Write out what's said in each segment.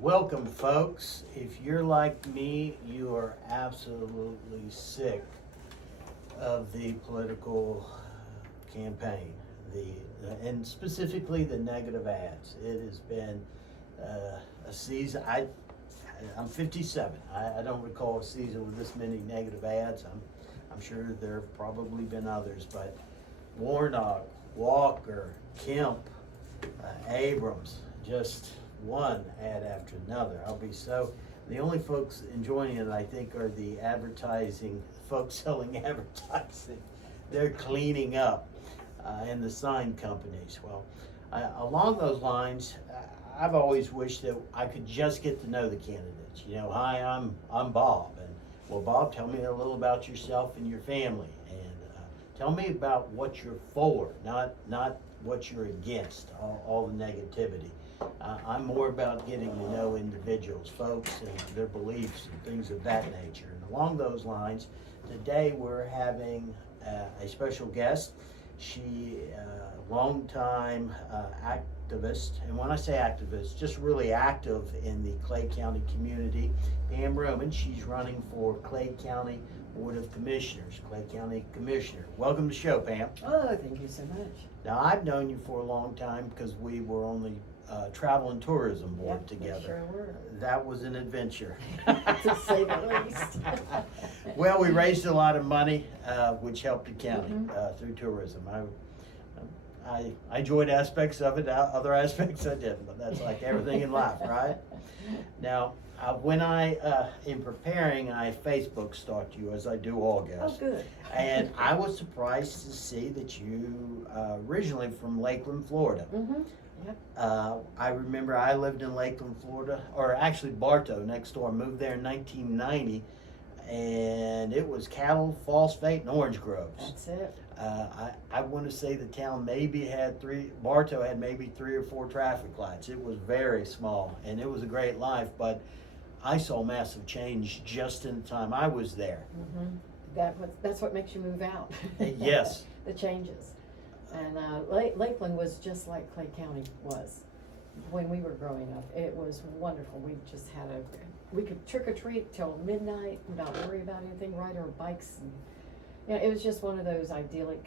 Welcome, folks. If you're like me, you are absolutely sick of the political campaign, and specifically the negative ads. It has been a season. I'm 57. I don't recall a season with this many negative ads. I'm sure there have probably been others, but Warnock, Walker, Kemp, Abrams, just one ad after another. The only folks enjoying it, I think, are the advertising folks selling advertising. They're cleaning up, and the sign companies. Well, along those lines, I've always wished that I could just get to know the candidates. Hi, I'm Bob, and well, Bob, tell me a little about yourself and your family, and tell me about what you're for, not what you're against, all the negativity. I'm more about getting to know individuals, folks, and their beliefs and things of that nature. And along those lines, today we're having a special guest. She, longtime activist, and when I say activist, just really active in the Clay County community. Pam Roman, she's running for Clay County Board of Commissioners, Clay County Commissioner. Welcome to the show, Pam. Oh, thank you so much. Now, I've known you for a long time because we were on the Travel and Tourism Board together. We sure were. That was an adventure. To say the least. Well, we raised a lot of money, which helped the county through tourism. I enjoyed aspects of it, other aspects I didn't, but that's like everything in life, right? Now, when in preparing, I Facebook stalked you, as I do all guests. Oh, good. And I was surprised to see that you originally from Lakeland, Florida. Mm-hmm. Yep. I remember I lived in Lakeland, Florida, or actually Bartow next door. I moved there in 1990, and it was cattle, phosphate, and orange groves. That's it. I want to say the town Bartow had maybe 3 or 4 traffic lights. It was very small, and it was a great life, but I saw massive change just in the time I was there. Mm-hmm. That's what makes you move out. Yes. The changes. And Lakeland was just like Clay County was when we were growing up. It was wonderful. We just we could trick or treat till midnight without worry about anything, ride our bikes. And, it was just one of those idyllic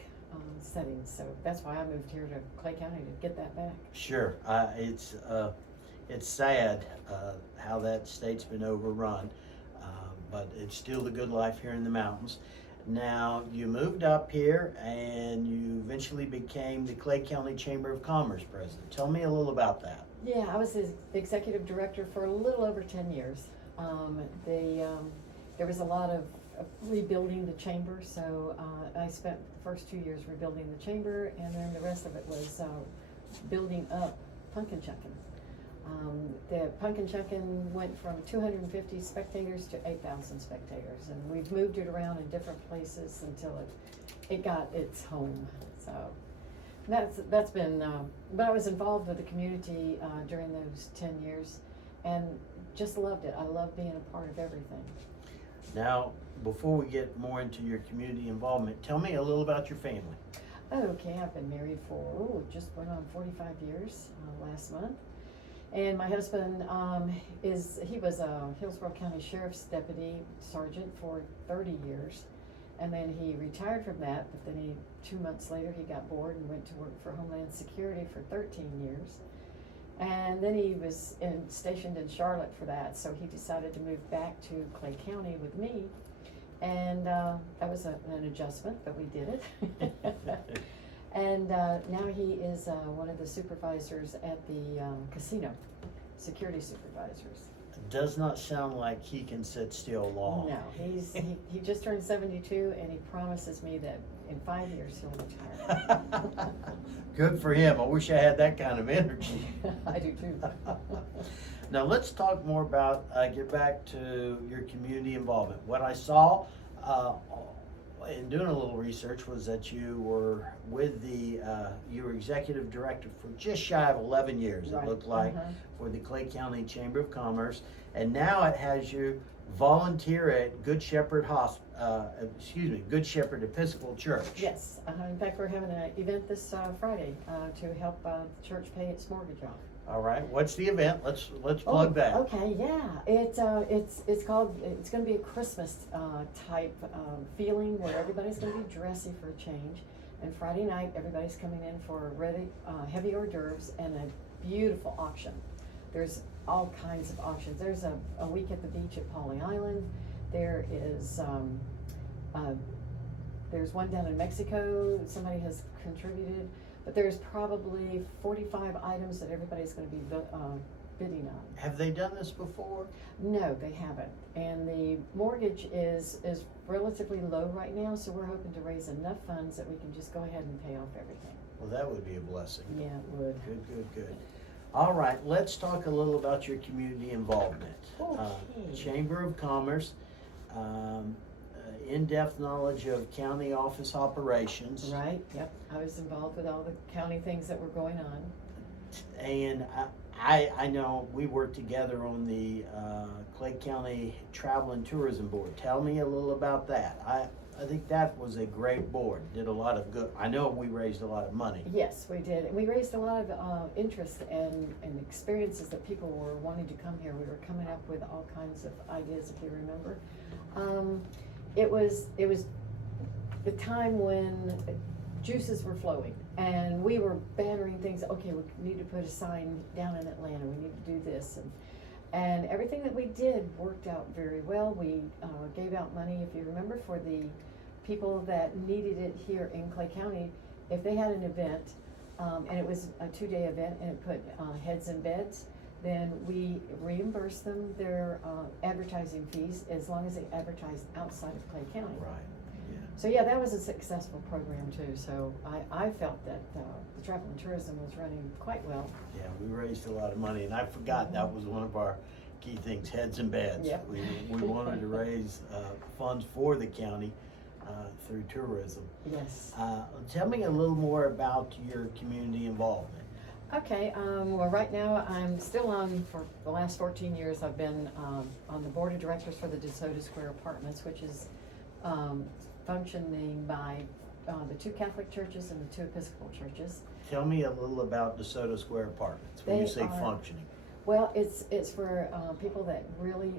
settings. So that's why I moved here to Clay County to get that back. Sure. It's sad how that state's been overrun, but it's still the good life here in the mountains. Now, you moved up here and you eventually became the Clay County Chamber of Commerce president. Tell me a little about that. Yeah, I was the executive director for a little over 10 years. There was a lot of rebuilding the chamber, so I spent the first 2 years rebuilding the chamber, and then the rest of it was building up pumpkin chunkin'. The pumpkin chunkin' went from 250 spectators to 8,000 spectators, and we've moved it around in different places until it got its home. So that's been, but I was involved with the community during those 10 years and just loved it. I love being a part of everything. Now, before we get more into your community involvement, tell me a little about your family. Okay, I've been married for, just went on 45 years last month. And my husband he was a Hillsborough County Sheriff's Deputy Sergeant for 30 years. And then he retired from that, but then 2 months later he got bored and went to work for Homeland Security for 13 years. And then he was stationed in Charlotte for that, so he decided to move back to Clay County with me. And that was an adjustment, but we did it. And now he is one of the supervisors at the casino, security supervisors. Does not sound like he can sit still long. No, he just turned 72, and he promises me that in 5 years he'll retire. Good for him. I wish I had that kind of energy. I do too. Now let's talk more about, get back to your community involvement. What I saw in doing a little research was that you were with you were executive director for just shy of 11 years, Right. It looked like, for the Clay County Chamber of Commerce. And now it has you volunteer at Good Shepherd Good Shepherd Episcopal Church. Yes, in fact we're having an event this Friday to help the church pay its mortgage off. All right, what's the event? Let's plug that. Okay, yeah, it's gonna be a Christmas, type, feeling where everybody's gonna be dressy for a change. And Friday night, everybody's coming in for really, heavy hors d'oeuvres and a beautiful auction. There's all kinds of auctions. There's a week at the beach at Pawley Island. There is, there's one down in Mexico, somebody has contributed, but there's probably 45 items that everybody's gonna be bidding on. Have they done this before? No, they haven't, and the mortgage is relatively low right now, so we're hoping to raise enough funds that we can just go ahead and pay off everything. Well, that would be a blessing. Yeah, it would. Good. All right, let's talk a little about your community involvement. Okay. Chamber of Commerce, in-depth knowledge of county office operations. Right, yep, I was involved with all the county things that were going on. And I know we worked together on the Clay County Travel and Tourism Board. Tell me a little about that. I think that was a great board, did a lot of good. I know we raised a lot of money. Yes, we did, and we raised a lot of interest and experiences that people were wanting to come here. We were coming up with all kinds of ideas, if you remember. It was the time when juices were flowing, and we were bannering things. Okay, we need to put a sign down in Atlanta. We need to do this, and everything that we did worked out very well. We gave out money, if you remember, for the people that needed it here in Clay County. If they had an event, and it was a 2-day event, and it put heads in beds, then we reimbursed them their advertising fees as long as they advertised outside of Clay County. Right, yeah. So yeah, that was a successful program too. So I felt that the travel and tourism was running quite well. Yeah, we raised a lot of money, and I forgot that was one of our key things, heads and beds. Yep. We wanted to raise funds for the county through tourism. Yes. Tell me a little more about your community involvement. Okay, well right now I'm still on, for the last 14 years, I've been on the board of directors for the DeSoto Square Apartments, which is functioning by the 2 Catholic churches and the 2 Episcopal churches. Tell me a little about DeSoto Square Apartments, when you say functioning. Well, it's for people that really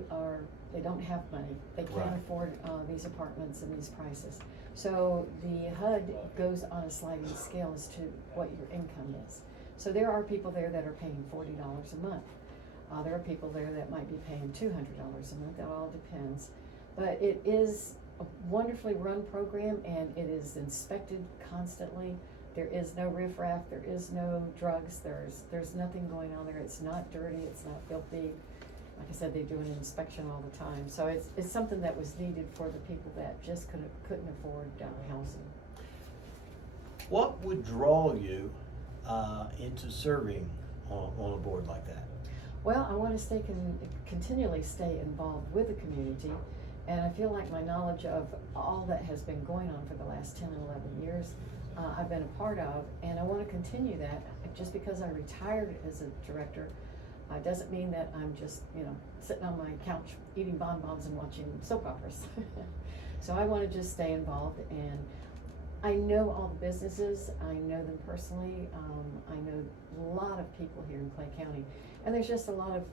they don't have money. They can't Right. afford these apartments and these prices. So the HUD goes on a sliding scale as to what your income is. So there are people there that are paying $40 a month. There are people there that might be paying $200 a month. That all depends. But it is a wonderfully run program, and it is inspected constantly. There is no riffraff. There is no drugs. There's nothing going on there. It's not dirty. It's not filthy. Like I said, they do an inspection all the time. So it's something that was needed for the people that just couldn't afford housing. What would draw you into serving on a board like that? Well, I want to continually stay involved with the community, and I feel like my knowledge of all that has been going on for the last 10 and 11 years, I've been a part of, and I want to continue that. Just because I retired as a director doesn't mean that I'm just, sitting on my couch eating bonbons and watching soap operas. So I want to just stay involved, and I know all the businesses. I know them personally. I know a lot of people here in Clay County, and there's just a lot of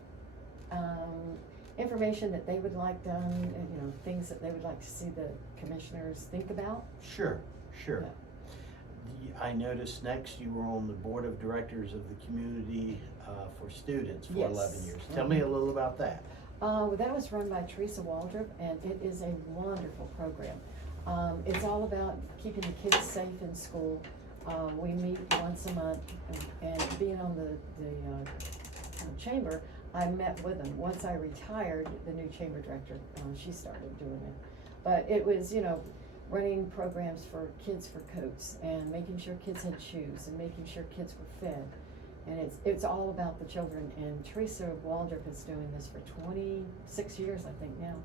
information that they would like done, things that they would like to see the commissioners think about. Sure. Yeah. I noticed next you were on the board of directors of the community for students for Yes. 11 years. Tell me a little about that. Well, that was run by Teresa Waldrop, and it is a wonderful program. It's all about keeping the kids safe in school. We meet once a month, and being on the chamber, I met with them. Once I retired, the new chamber director, she started doing it. But it was, running programs for kids for coats, and making sure kids had shoes, and making sure kids were fed. And it's all about the children, and Teresa Waldrop is doing this for 26 years, I think now,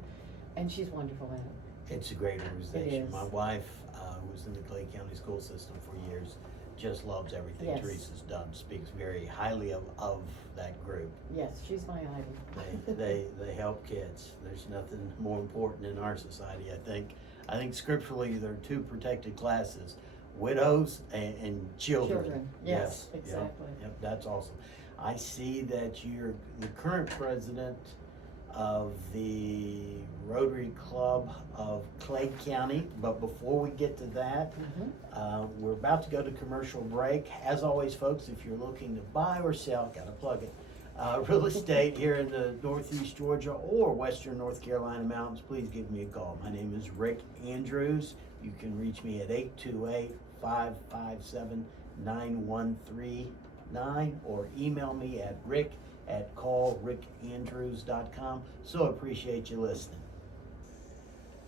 and she's wonderful at it. It's a great organization. It is. My wife, who was in the Clay County school system for years, just loves everything Yes. Teresa's done, speaks very highly of that group. Yes, she's my idol. They help kids. There's nothing more important in our society, I think. I think scripturally there are 2 protected classes, widows and children. Yes, exactly. Yep, that's awesome. I see that you're the current president of the Rotary Club of Clay County, but before we get to that, we're about to go to commercial break. As always, folks, if you're looking to buy or sell, gotta plug it, real estate here in the Northeast Georgia or Western North Carolina mountains, please give me a call. My name is Rick Andrews. You can reach me at 828-557-9139 or email me at rick@callrickandrews.com. So appreciate you listening.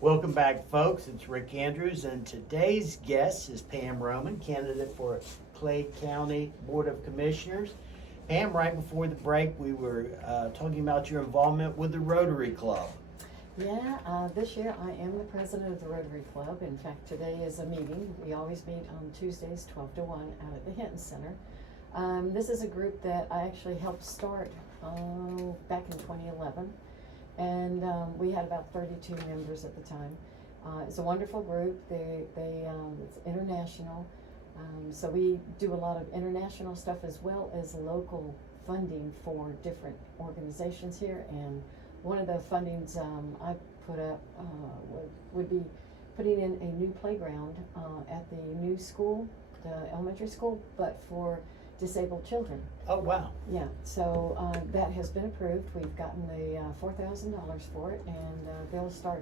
Welcome back, folks. It's Rick Andrews, and today's guest is Pam Roman, candidate for Clay County Board of Commissioners. Pam, right before the break, we were talking about your involvement with the Rotary Club. Yeah, this year I am the president of the Rotary Club. In fact, today is a meeting. We always meet on Tuesdays, 12 to 1, out at the Hinton Center. This is a group that I actually helped start back in 2011, and we had about 32 members at the time. It's a wonderful group. It's international, so we do a lot of international stuff as well as local funding for different organizations here. And one of the fundings I put up would be putting in a new playground at the new school, the elementary school, but for disabled children. Oh, wow. Yeah, so that has been approved. We've gotten the $4,000 for it, and they'll start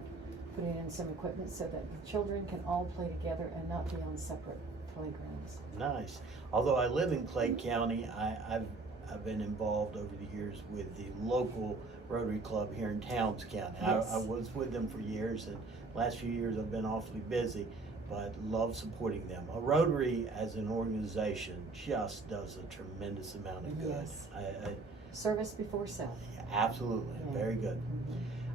putting in some equipment so that the children can all play together and not be on separate playgrounds. Nice. Although I live in Clay County, I've been involved over the years with the local Rotary Club here in Towns County. Yes. I was with them for years, and last few years I've been awfully busy, but love supporting them. A Rotary as an organization just does a tremendous amount of good. Yes. I Service before self. absolutely, Yeah. very good.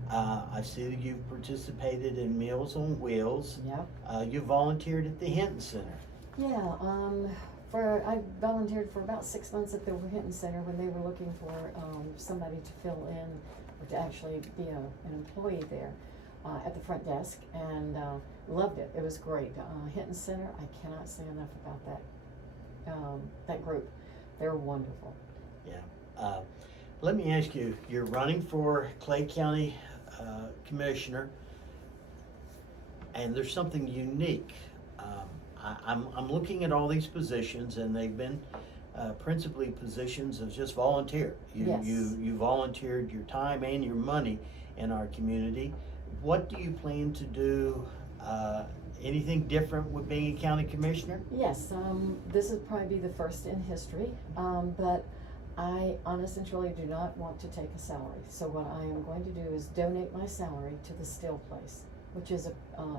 I see that you've participated in Meals on Wheels. Yep. You volunteered at the Hinton Center. Yeah, I volunteered for about 6 months at the Hinton Center when they were looking for somebody to fill in or to actually be an employee there at the front desk, and loved it. It was great. Hinton Center, I cannot say enough about that group. They're wonderful. Yeah. Let me ask you, you're running for Clay County Commissioner, and there's something unique. I'm looking at all these positions, and they've been principally positions of just volunteer. Yes. You volunteered your time and your money in our community. What do you plan to do? Anything different with being a county commissioner? Yes, this would probably be the first in history, but I honestly and truly do not want to take a salary. So what I am going to do is donate my salary to the Still Place, which is a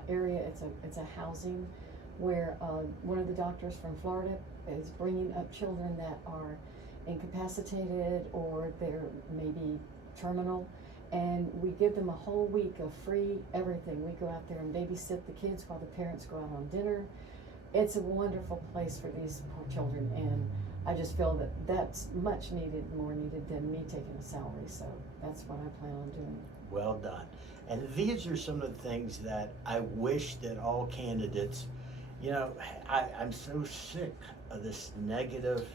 area. It's a housing where one of the doctors from Florida is bringing up children that are incapacitated or they're maybe terminal, and we give them a whole week of free everything. We go out there and babysit the kids while the parents go out on dinner. It's a wonderful place for these poor children, and I just feel that that's much needed, more needed than me taking a salary, so that's what I plan on doing. Well done. And these are some of the things that I wish that all candidates, I'm so sick of this negative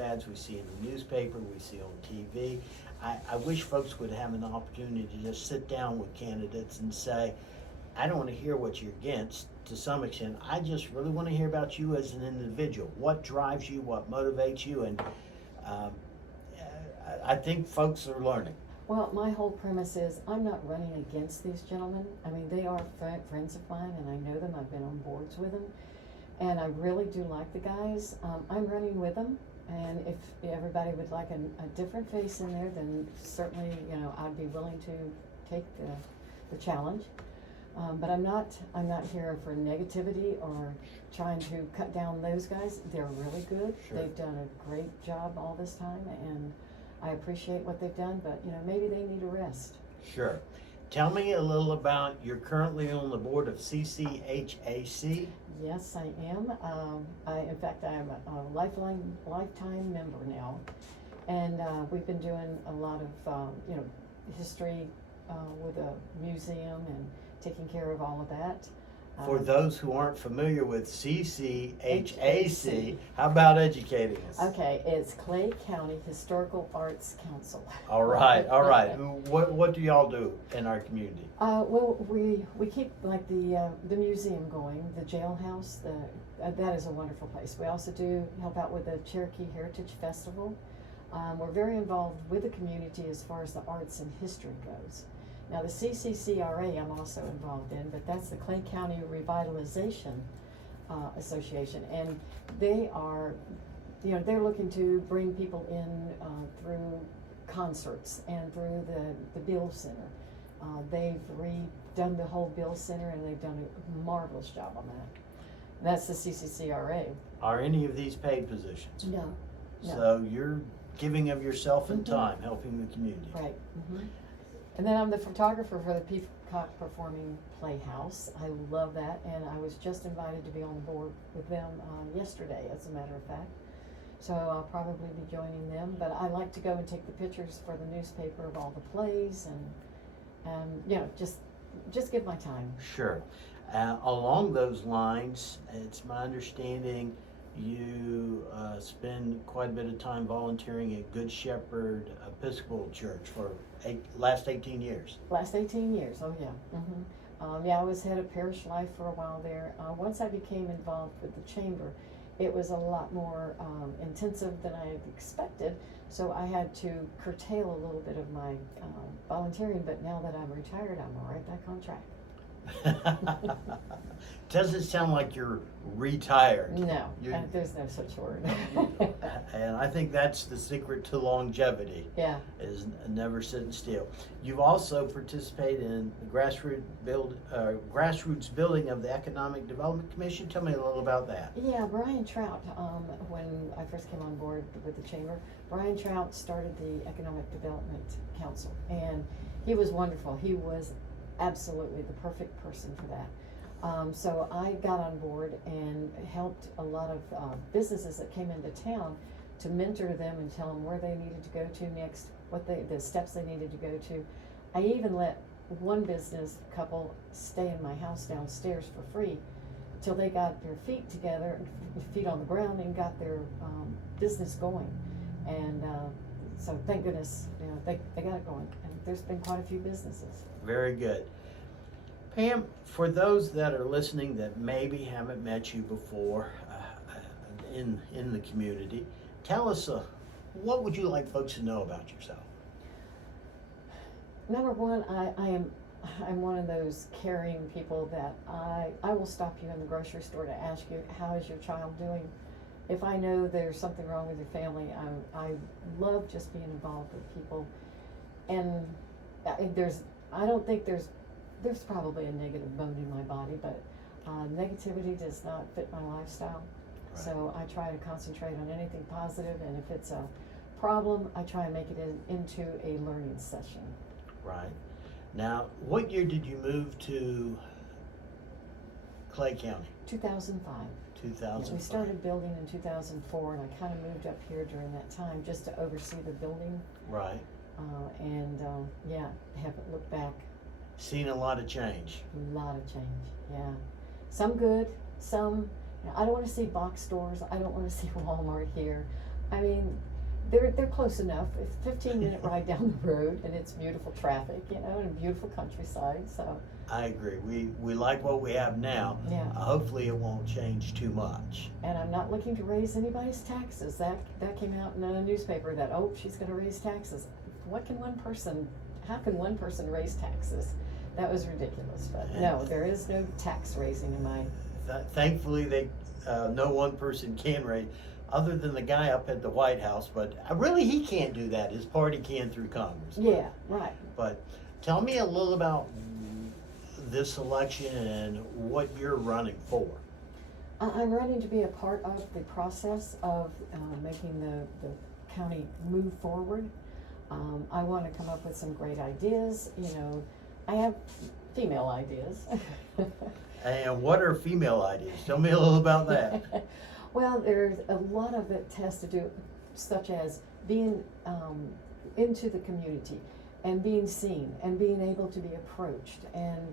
ads we see in the newspaper, we see on TV. I wish folks would have an opportunity to just sit down with candidates and say, I don't want to hear what you're against to some extent. I just really want to hear about you as an individual. What drives you, what motivates you, and I think folks are learning. Well, my whole premise is I'm not running against these gentlemen. I mean, they are friends of mine, and I know them. I've been on boards with them, and I really do like the guys. I'm running with them, and if everybody would like a different face in there, then certainly, I'd be willing to take the challenge. But I'm not here for negativity or trying to cut down those guys. They're really good. Sure. They've done a great job all this time, and I appreciate what they've done, but maybe they need a rest. Sure. Tell me a little about, you're currently on the board of CCHAC. Yes, I am. In fact, I am a lifetime member now, and we've been doing a lot of history with a museum and taking care of all of that. For those who aren't familiar with CCHAC, how about educating us? Okay, it's Clay County Historical Arts Council. All right, all right. What do y'all do in our community? Well, we keep like the museum going, the jailhouse. That is a wonderful place. We also do help out with the Cherokee Heritage Festival. We're very involved with the community as far as the arts and history goes. Now the CCCRA I'm also involved in, but that's the Clay County Revitalization Association, and they are, they're looking to bring people in through concerts and through the Bill Center. They've redone the whole Bill Center, and they've done a marvelous job on that. And that's the CCCRA. Are any of these paid positions? No. So you're giving of yourself and time, helping the community. Right. Mm-hmm. And then I'm the photographer for the Peacock Performing Playhouse. I love that, and I was just invited to be on board with them yesterday, as a matter of fact. So I'll probably be joining them, but I like to go and take the pictures for the newspaper of all the plays and just give my time. Sure. Along those lines, it's my understanding you spend quite a bit of time volunteering at Good Shepherd Episcopal Church for last 18 years. Last 18 years, oh yeah. Mm-hmm. I was head of parish life for a while there. Once I became involved with the chamber, it was a lot more intensive than I had expected, so I had to curtail a little bit of my volunteering, but now that I'm retired, I'm right back on track. Doesn't sound like you're retired. No, there's no such word. And I think that's the secret to longevity. Yeah. Is never sitting still. You've also participated in the grassroots building of the Economic Development Commission. Tell me a little about that. Yeah, Brian Trout, when I first came on board with the chamber, Brian Trout started the Economic Development Council, and he was wonderful. He was absolutely the perfect person for that. So I got on board and helped a lot of businesses that came into town to mentor them and tell them where they needed to go to next, the steps they needed to go to. I even let one business couple stay in my house downstairs for free till they got their feet together, feet on the ground, and got their business going. And so thank goodness, they got it going. And there's been quite a few businesses. Very good. Pam, for those that are listening that maybe haven't met you before in the community, tell us what would you like folks to know about yourself? Number one, I'm one of those caring people that I will stop you in the grocery store to ask you, how is your child doing? If I know there's something wrong with your family, I love just being involved with people. And I don't think there's probably a negative bone in my body, but negativity does not fit my lifestyle. Right. So I try to concentrate on anything positive, and if it's a problem, I try and make it into a learning session. Right. Now, what year did you move to Clay County? 2005. 2005. We started building in 2004, and I kind of moved up here during that time just to oversee the building. Right. Haven't looked back. Seen a lot of change. A lot of change, yeah. Some good, some, I don't want to see box stores. I don't want to see Walmart here. I mean, they're close enough. It's a 15-minute ride down the road, and it's beautiful traffic, and a beautiful countryside, so. I agree. We like what we have now. Yeah. Hopefully it won't change too much. And I'm not looking to raise anybody's taxes. That came out in a newspaper that, she's going to raise taxes. How can one person raise taxes? That was ridiculous, but no, there is no tax raising in my. Thankfully, no one person can raise, other than the guy up at the White House. But really, he can't do that. His party can through Congress. Yeah, right. But tell me a little about this election and what you're running for. I'm running to be a part of the process of making the county move forward. I want to come up with some great ideas. I have female ideas. And what are female ideas? Tell me a little about that. Well, there's a lot of it has to do, such as being into the community and being seen and being able to be approached. And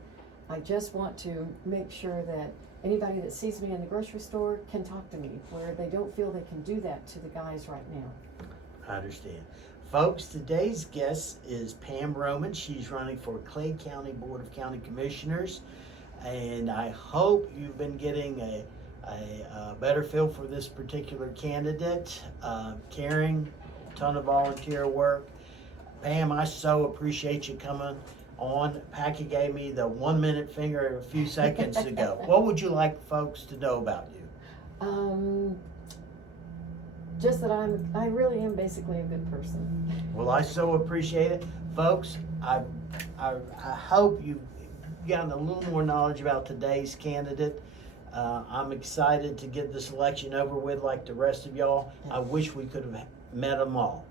I just want to make sure that anybody that sees me in the grocery store can talk to me, where they don't feel they can do that to the guys right now. I understand. Folks, today's guest is Pam Roman. She's running for Clay County Board of County Commissioners, and I hope you've been getting a better feel for this particular candidate. Caring, a ton of volunteer work. Pam, I so appreciate you coming on. Packy gave me the 1 minute finger a few seconds ago. What would you like folks to know about you? Just that I really am basically a good person. Well, I so appreciate it. Folks, I hope you've gotten a little more knowledge about today's candidate. I'm excited to get this election over with like the rest of y'all. I wish we could have met them all.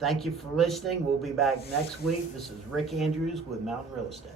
Thank you for listening. We'll be back next week. This is Rick Andrews with Mountain Real Estate.